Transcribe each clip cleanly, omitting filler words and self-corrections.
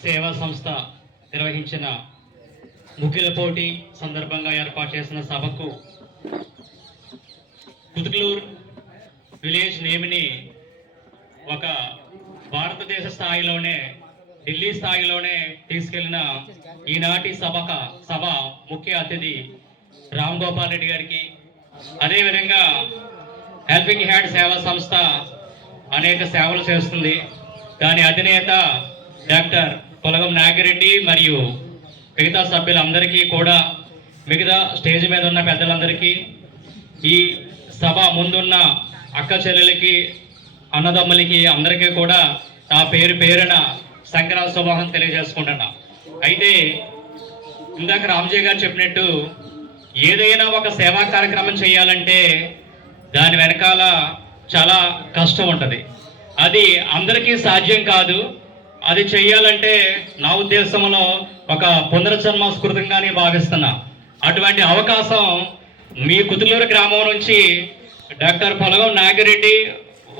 సేవా సంస్థ నిర్వహించిన ముఖ్యుల పోటీ సందర్భంగా ఏర్పాటు చేసిన సభకు కుతుకులూరు విలేజ్ నేమిని ఒక భారతదేశ స్థాయిలోనే ఢిల్లీ స్థాయిలోనే తీసుకెళ్లిన ఈనాటి సభ ముఖ్య అతిథి రామ్ గోపాల్ రెడ్డి గారికి, అదేవిధంగా హెల్పింగ్ హ్యాండ్ సేవా సంస్థ అనేక సేవలు చేస్తుంది. దాని అధినేత డాక్టర్ పొలగం నాగిరెడ్డి మరియు మిగతా సభ్యులందరికీ కూడా, మిగతా స్టేజ్ మీద ఉన్న పెద్దలందరికీ, ఈ సభ ముందున్న అక్క చెల్లెలకి, అన్నదమ్ములకి అందరికీ కూడా నా పేరున సంక్రాంతి శుభాకాంక్షలు తెలియజేసుకుంటున్నా. అయితే ఇందాక రామ్జీ గారు చెప్పినట్టు ఏదైనా ఒక సేవా కార్యక్రమం చేయాలంటే దాని వెనకాల చాలా కష్టం ఉంటుంది. అది అందరికీ సాధ్యం కాదు. అది చేయాలంటే నా ఉద్దేశంలో ఒక పునర్జన్మ స్మృతంగానే భావిస్తున్నా. అటువంటి అవకాశం మీ కుతులూరు గ్రామం నుంచి డాక్టర్ పొలగం నాగిరెడ్డి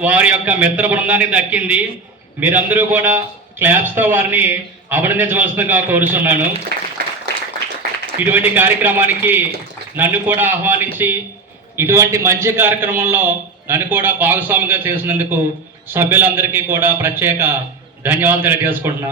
వారి యొక్క మిత్ర బృందానికి దక్కింది. మీరందరూ కూడా క్లాప్స్తో వారిని అభినందించవలసిందిగా కోరుచున్నాను. ఇటువంటి కార్యక్రమానికి నన్ను కూడా ఆహ్వానించి ఇటువంటి మంచి కార్యక్రమంలో నన్ను కూడా భాగస్వామిగా చేసినందుకు సభ్యులందరికీ కూడా ప్రత్యేక ధన్యవాదాలు తెలియజేసుకుంటున్నాను.